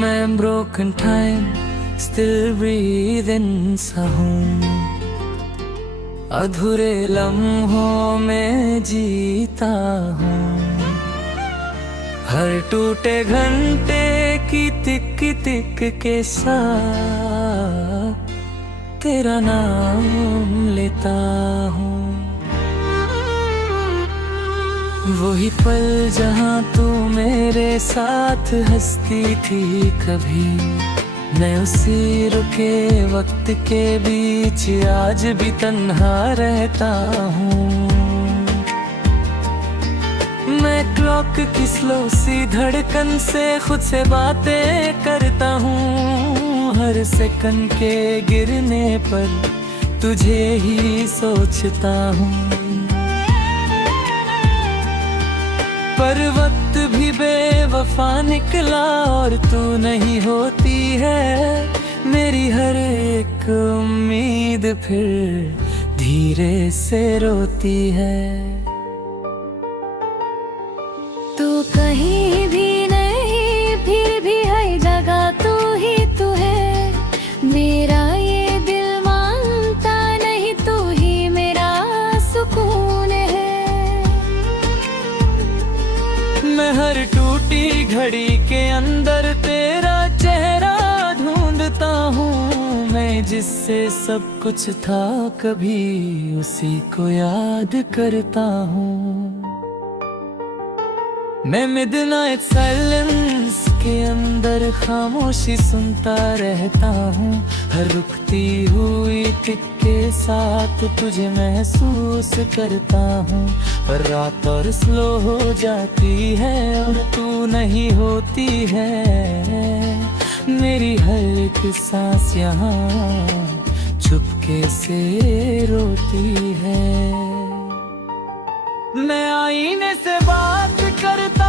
मैं broken time still breathing सा हूँ, अधूरे लम्हों में जीता हूँ। हर टूटे घंटे की तिक तिक के साथ तेरा नाम लेता हूँ। वही पल जहाँ तू मेरे साथ हंसती थी कभी, मैं उसी रुके वक्त के बीच आज भी तन्हा रहता हूँ। मैं क्लॉक की स्लो सी धड़कन से खुद से बातें करता हूँ। हर सेकंड के गिरने पर तुझे ही सोचता हूँ। पर वक्त भी बेवफा निकला और तू नहीं होती है मेरी हर एक उम्मीद, फिर धीरे से रोती है। तू कहीं भी नहीं, फिर भी हर जगह तू ही तू है। मेरा ये दिल मानता नहीं, तू ही मेरा सुकून है। मैं हर टूटी घड़ी के अंदर तेरा चेहरा ढूंढता हूँ। मैं जिससे सब कुछ था कभी उसी को याद करता हूँ। मैं मिडनाइट साइलेंस के अंदर खामोशी सुनता रहता हूँ। हर रुकती हुई टिक के साथ तुझे महसूस करता हूँ। पर रात और स्लो हो जाती है और तू नहीं होती है। मेरी हर एक सांस यहाँ चुपके से रोती है। मैं आईने से बात करता,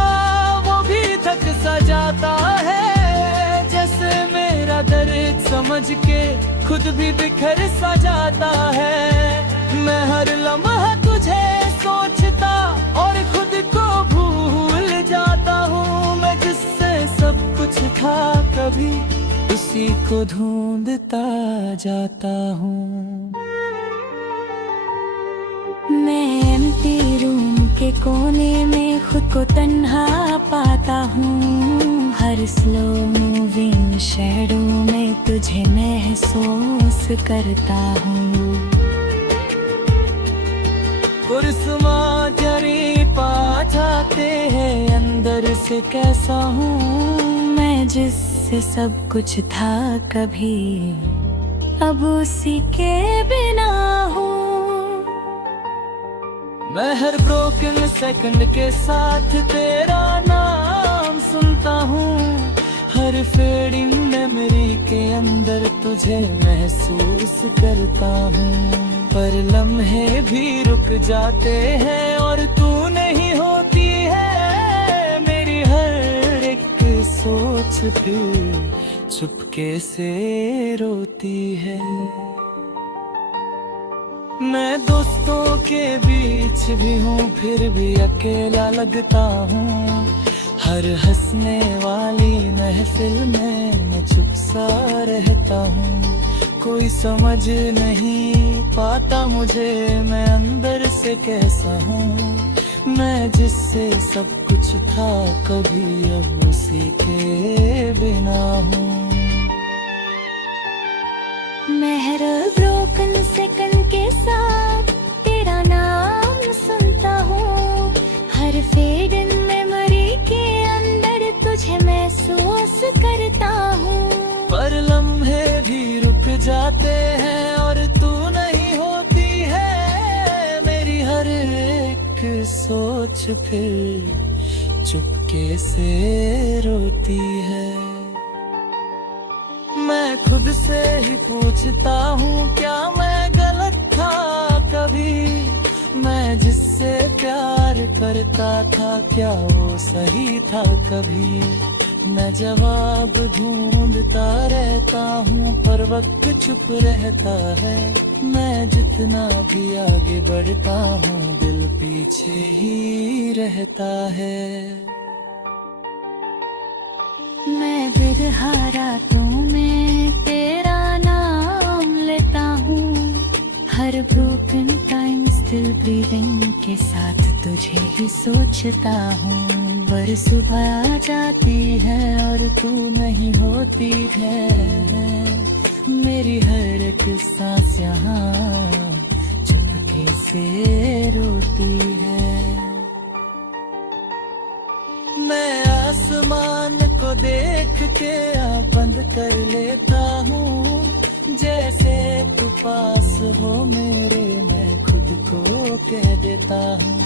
वो भी थक सा जाता है। जैसे मेरा दर्द समझ के खुद भी बिखर सा जाता है। मैं हर लम्हा तुझे सोचता और खुद को भूल जाता हूँ। मैं जिससे सब कुछ था कभी उसी को ढूंढता जाता हूँ। मैं एम्प्टी रूम के कोने में खुद को तन्हा पाता हूँ। हर स्लो मूविंग शैडो में तुझे महसूस करता हूँ। कुर्समा जरी पा जाते हैं अंदर से कैसा हूँ। मैं जिससे सब कुछ था कभी अब उसी के बिना हूँ। मैं हर ब्रोकन सेकंड के साथ तेरा नाम सुनता हूँ। हर फेडिंग मेमोरी के अंदर तुझे महसूस करता हूँ। पर लम्हे भी रुक जाते हैं और तू नहीं होती है। मेरी हर एक सोच फिर चुपके से रोती है। मैं दोस्तों के बीच भी हूँ फिर भी अकेला लगता हूँ। हर हंसने वाली महफिल में मैं चुप सा रहता हूँ। कोई समझ नहीं पाता मुझे मैं अंदर से कैसा हूँ। मैं जिससे सब कुछ था कभी अब उसी के बिना हूँ। मैं हर ब्रोकन सेकंड के साथ तेरा नाम सुनता हूँ। हर फेड इन मेमोरी के अंदर तुझे महसूस करता हूँ। पर लम्हे भी रुक जाते हैं और तू नहीं होती है। मेरी हर एक सोच फिर चुपके से रोती है। मैं खुद से ही पूछता हूँ क्या मैं गलत था कभी। मैं जिससे प्यार करता था क्या वो सही था कभी। मैं जवाब ढूंढता रहता हूँ पर वक्त चुप रहता है। मैं जितना भी आगे बढ़ता हूँ दिल पीछे ही रहता है। मैं बिरहा रातों में तेरा नाम लेता हूँ, हर ब्रोकन टाइम स्टिल ब्रीदिंग के साथ तुझे ही सोचता हूँ। पर सुबह आ जाती है और तू नहीं होती है, मेरी हर एक सांस यहाँ चुपके से रोती है। मैं आसमान को देख के आँख बंद कर लेता हूँ, जैसे तू पास हो मेरे मैं खुद को कह देता हूँ।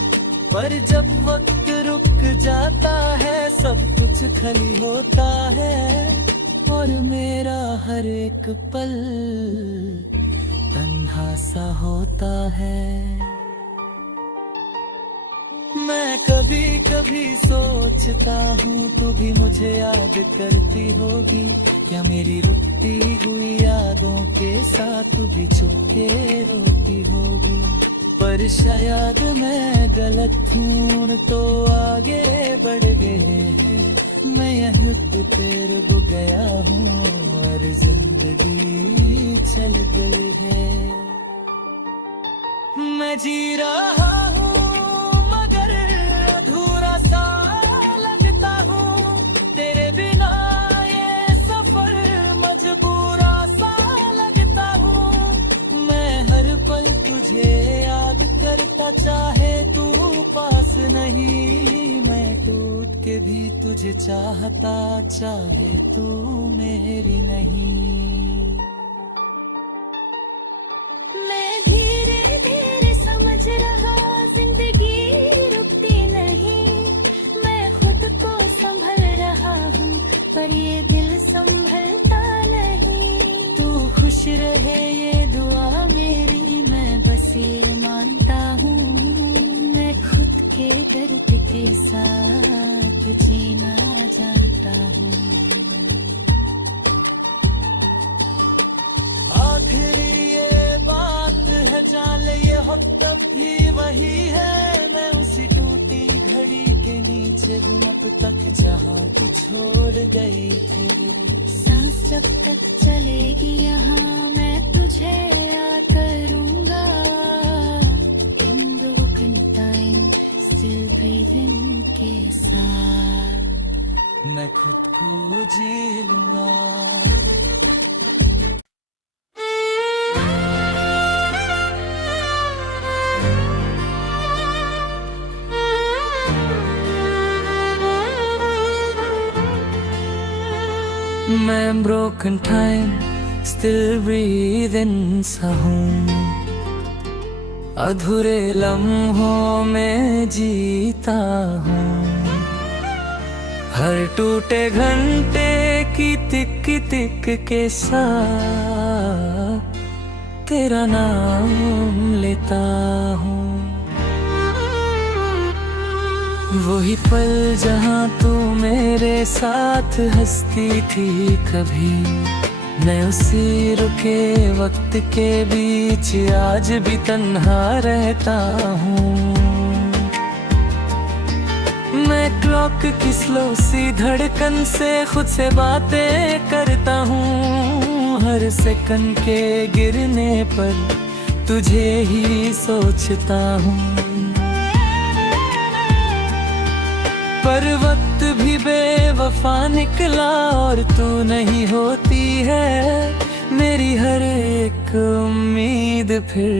पर जब वक्त रुक जाता है सब कुछ खाली होता है, और मेरा हर एक पल तन्हा सा होता है। मैं कभी कभी सोचता हूँ तू भी मुझे याद करती होगी, क्या मेरी रुकती हुई यादों के साथ तू भी छुपके रोती होगी। पर शायद मैं गलत हूँ तो आगे बढ़ गए हैं, मैं यहीं पे रुक गया हूँ और जिंदगी चल गई है। मैं जी रहा हूँ मगर अधूरा सा लगता हूँ, तेरे बिना ये सफर मजबूरा सा लगता हूँ। मैं हर पल तुझे याद करता, चाहे तू पास नहीं, मैं टूट के भी तुझे चाहता, चाहे तू मेरी नहीं। मैं धीरे धीरे समझ रहा जिंदगी रुकती नहीं, मैं खुद को संभल रहा हूँ पर ये दिल संभलता नहीं। तू खुश रहे ये दुआ मेरी, मैं बस ये मानता हूँ, मैं खुद के दर्द के साथ जीना चाहता हूँ। आखिरी ये बात है जान ले ये हो तब भी वही है, मैं उसी टूटी घड़ी के नीचे हूँ अब तक जहाँ तू छोड़ गई थी। सांस जब तक चलेगी यहाँ मैं तुझे याद करूँगा, इन ब्रोकन टाइम स्टिल ब्रीदिंग के साथ मैं खुद को जी लूँगा। मैं ब्रोकन टाइम स्टिल ब्रीदिंग सा हूँ, अधूरे लम्हों में जीता हूँ, हर टूटे घंटे की तिक तिक के साथ तेरा नाम लेता हूँ। वही पल जहाँ तू मेरे साथ हंसती थी कभी, मैं उसी रुके वक्त के बीच आज भी तन्हा रहता हूँ। मैं क्लॉक की स्लो सी धड़कन से खुद से बातें करता हूँ, हर सेकंड के गिरने पर तुझे ही सोचता हूँ। पर वक्त भी बेवफा निकला और तू नहीं होती है, मेरी हर एक उम्मीद फिर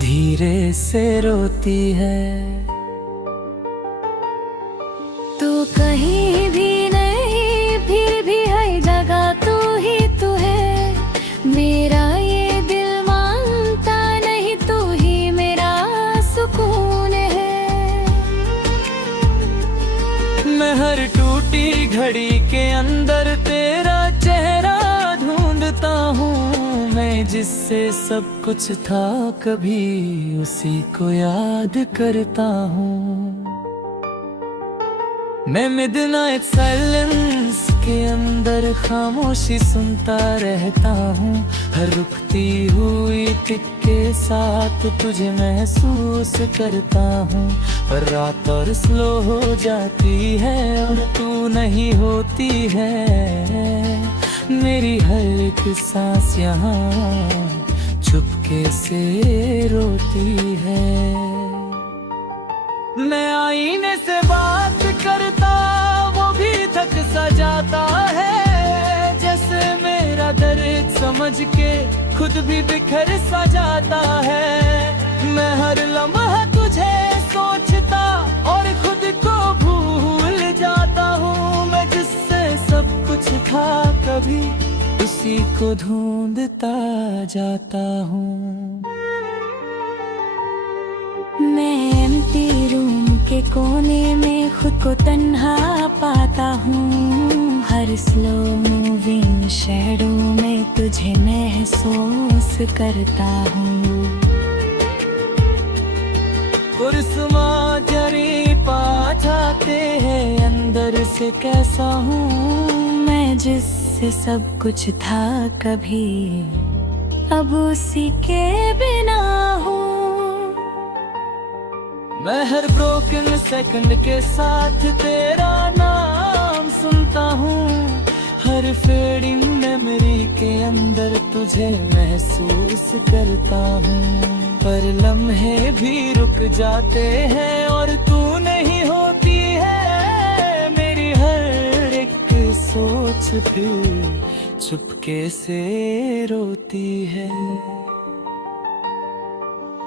धीरे से रोती है। तू कहीं भी नहीं फिर भी हर जगह तू ही तू है, मेरा ये दिल मानता नहीं तू ही मेरा सुकून है। मैं हर टूटी घड़ी के अंदर तेरा चेहरा ढूंढता हूँ, मैं जिससे सब कुछ था कभी उसी को याद करता हूँ। मैं मिडनाइट साइलेंस के अंदर खामोशी सुनता रहता हूँ, हर रुकती हुई टिक के साथ तुझे महसूस करता हूँ। पर रात और स्लो हो जाती है और तू नहीं होती है। मेरी हर एक सांस यहाँ चुपके से रोती है। मैं आईने से बात करता वो भी थक सा जाता है। जैसे मेरा दर्द समझ के खुद भी बिखर सा जाता है। मैं हर लम्हा तुझे सोचता और खुद को भूल जाता हूँ। मैं जिससे सब कुछ था कभी उसी को ढूंढता जाता हूँ। मैं एम्प्टी रूम के कोने में खुद को तन्हा पाता हूँ। हर स्लो मूविंग शैडो में तुझे महसूस करता हूँ। कुर्समा जरी पा जाते हैं अंदर से कैसा हूँ। मैं जिससे सब कुछ था कभी अब उसी के बिना हूँ। मैं हर ब्रोकन सेकंड के साथ तेरा नाम सुनता हूँ। हर फेडिंग मेमोरी के अंदर तुझे महसूस करता हूँ। पर लम्हे भी रुक जाते हैं और तू नहीं होती है। मेरी हर एक सोच फिर चुपके से रोती है।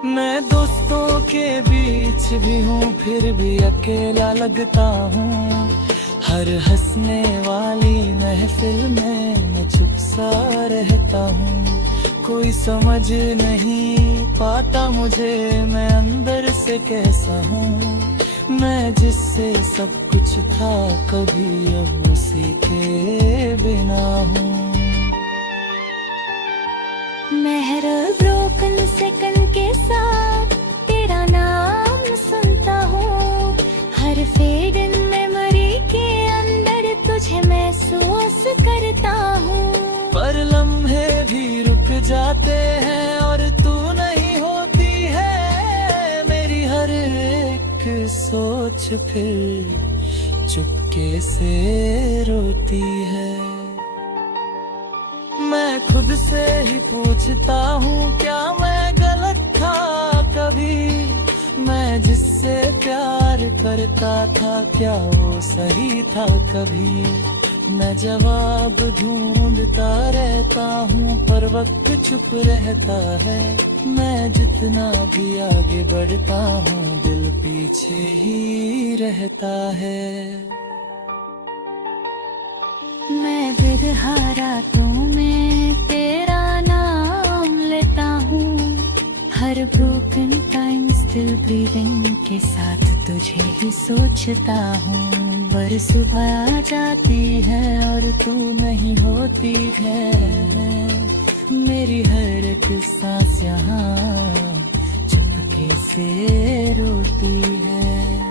मैं दोस्तों के बीच भी हूँ फिर भी अकेला लगता हूँ। हर हंसने वाली महफिल में मैं चुप सा रहता हूँ। कोई समझ नहीं पाता मुझे मैं अंदर से कैसा हूँ। मैं जिससे सब कुछ था कभी अब उसी के बिना हूँ। मैं हर ब्रोकन सेकंड के साथ तेरा नाम सुनता हूँ। हर फेड इन मेमोरी के अंदर तुझे महसूस करता हूँ। पर लम्हे भी रुक जाते हैं और तू नहीं होती है। मेरी हर एक सोच फिर चुपके से रोती है। मैं खुद से ही पूछता हूँ क्या मैं गलत था कभी। मैं जिससे प्यार करता था क्या वो सही था कभी। मैं जवाब ढूंढता रहता हूँ पर वक्त चुप रहता है। मैं जितना भी आगे बढ़ता हूँ दिल पीछे ही रहता है। मैं बिरहा रातों में तेरा नाम लेता हूँ। हर ब्रोकन टाइम स्टिल ब्रीदिंग के साथ तुझे ही सोचता हूँ। पर सुबह आ जाती है और तू नहीं होती है। मेरी हर एक सांस यहाँ चुपके से रोती है।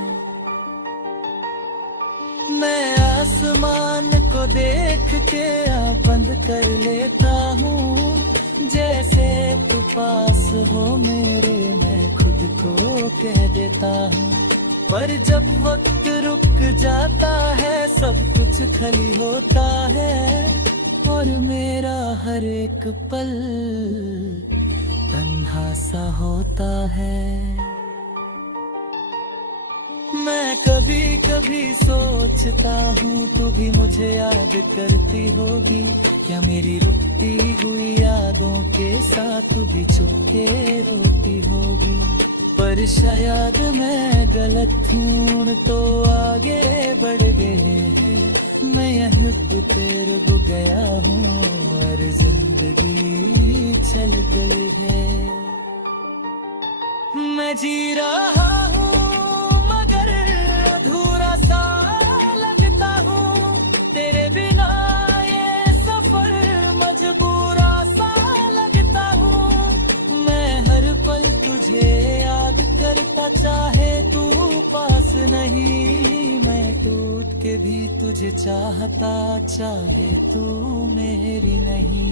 मैं आसमान को देख के आँख बंद कर लेता हूँ। जैसे तू पास हो मेरे मैं खुद को कह देता हूँ। पर जब वक्त रुक जाता है सब कुछ खाली होता है। और मेरा हर एक पल तन्हा सा होता है। मैं कभी कभी सोचता हूँ तू भी मुझे याद करती होगी। क्या मेरी रुकती हुई यादों के साथ तू भी चुपके रोती होगी। पर शायद मैं गलत हूँ तो आगे बढ़ गए हैं। मैं यहीं पे रुक गया हूँ और जिंदगी चल गई है। मैं जी रहा हूँ मगर अधूरा सा लगता हूँ। तेरे बिना ये सफर मजबूरा सा लगता हूँ। मैं हर पल तुझे याद करता चाहे तू पास नहीं। मैं टूट के भी तुझे चाहता चाहे तू मेरी नहीं।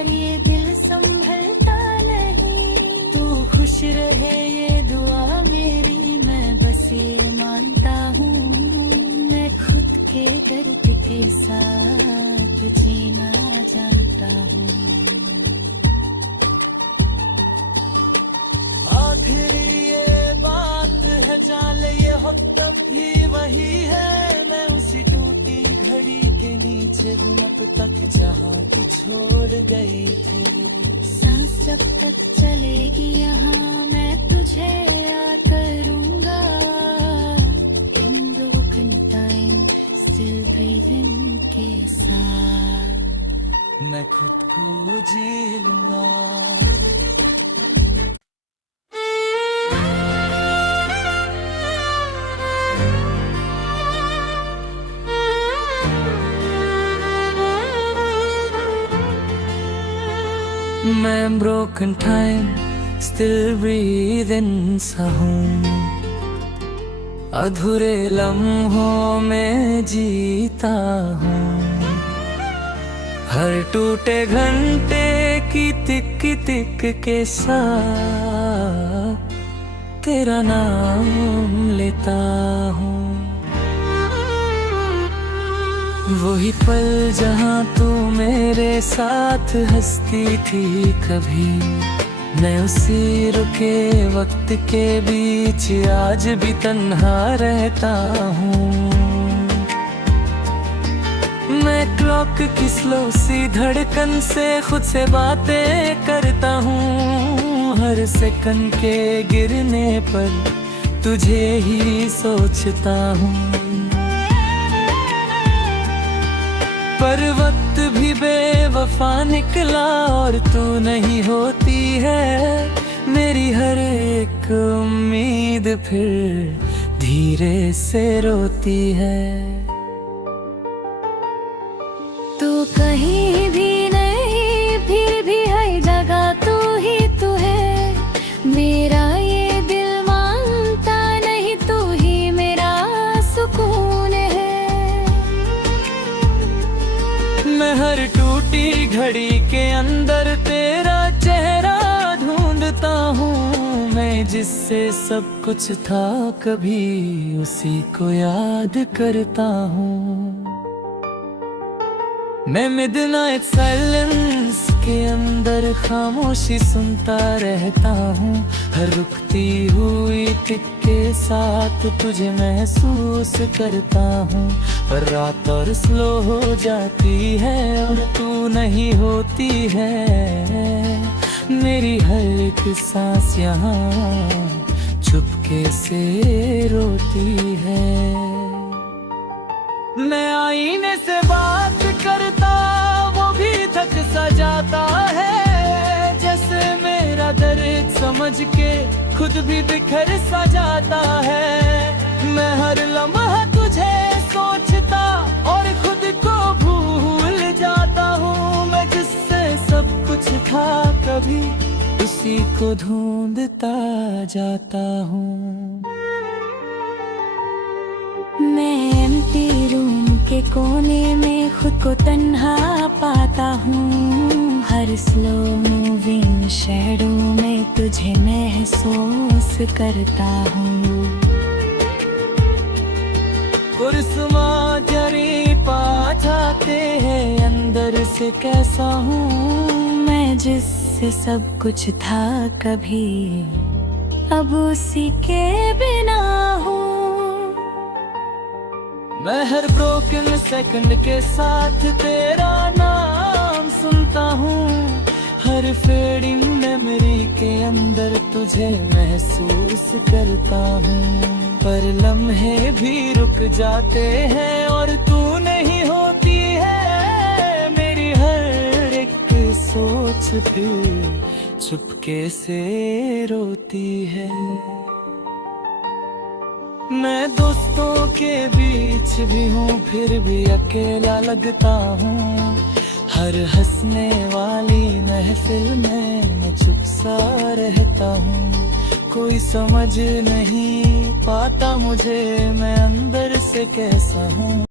पर ये दिल संभलता नहीं। तू खुश रहे ये दुआ मेरी, मैं बस ये मानता हूँ। मैं खुद के दर्द के साथ जीना जानता हूँ। आखिर ये बात है, जान ये हो तब भी वही है। मैं उसी टूटी घड़ी के नीचे हूँ अब तक जहाँ तू छोड़ गई थी। सांस जब तक चलेगी यहाँ मैं तुझे याद करूँगा। In broken time still breathing के साथ मैं खुद को जी लूँगा। मैं broken time still breathing सा हूँ। अधूरे लम्हों में जीता हूँ। हर टूटे घंटे की तिक तिक के साथ तेरा नाम लेता हूँ। वही पल जहाँ तू मेरे साथ हंसती थी कभी, मैं उसी रुके वक्त के बीच आज भी तन्हा रहता हूँ। मैं क्लॉक की स्लो सी धड़कन से खुद से बातें करता हूँ। हर सेकंड के गिरने पर तुझे ही सोचता हूँ। पर वक्त भी बेवफा निकला और तू नहीं होती है। मेरी हर एक उम्मीद फिर धीरे से रोती है। तू कहीं भी नहीं फिर भी हर जगह तू ही तू है। मेरा ये दिल मानता नहीं, तू ही मेरा सुकून है। मैं हर टूटी घड़ी के अंदर तेरा चेहरा ढूंढता हूँ। मैं जिससे सब कुछ था कभी उसी को याद करता हूँ। मैं मिडनाइट साइलेंस के अंदर खामोशी सुनता रहता हूँ। हर रुकती हुई टिक के साथ तुझे महसूस करता हूँ। पर रात और स्लो हो जाती है और तू नहीं होती है। मेरी हर एक सांस यहाँ चुपके से रोती है। मैं आईने से बात करता वो भी थक सा जाता है। जैसे मेरा दर्द समझ के खुद भी बिखर सा जाता है। मैं हर लम्हा तुझे सोचता और खुद को भूल जाता हूँ। मैं जिससे सब कुछ था कभी उसी को ढूंढता जाता हूँ। मैं एम्प्टी रूम के कोने में खुद को तन्हा पाता हूँ। हर स्लो मूविंग शैडो में तुझे महसूस करता हूँ। कुर्समा जरी पा जाते हैं अंदर से कैसा हूँ। मैं जिससे सब कुछ था कभी अब उसी के बिना हूँ। मैं हर ब्रोकन सेकंड के साथ तेरा नाम सुनता हूँ। हर फेडिंग मेमोरी के अंदर तुझे महसूस करता हूँ। पर लम्हे भी रुक जाते हैं और तू नहीं होती है। मेरी हर एक सोच फिर चुपके से रोती है। मैं दोस्तों के बीच भी हूँ फिर भी अकेला लगता हूँ। हर हंसने वाली महफिल में मैं चुप सा रहता हूँ। कोई समझ नहीं पाता मुझे मैं अंदर से कैसा हूँ।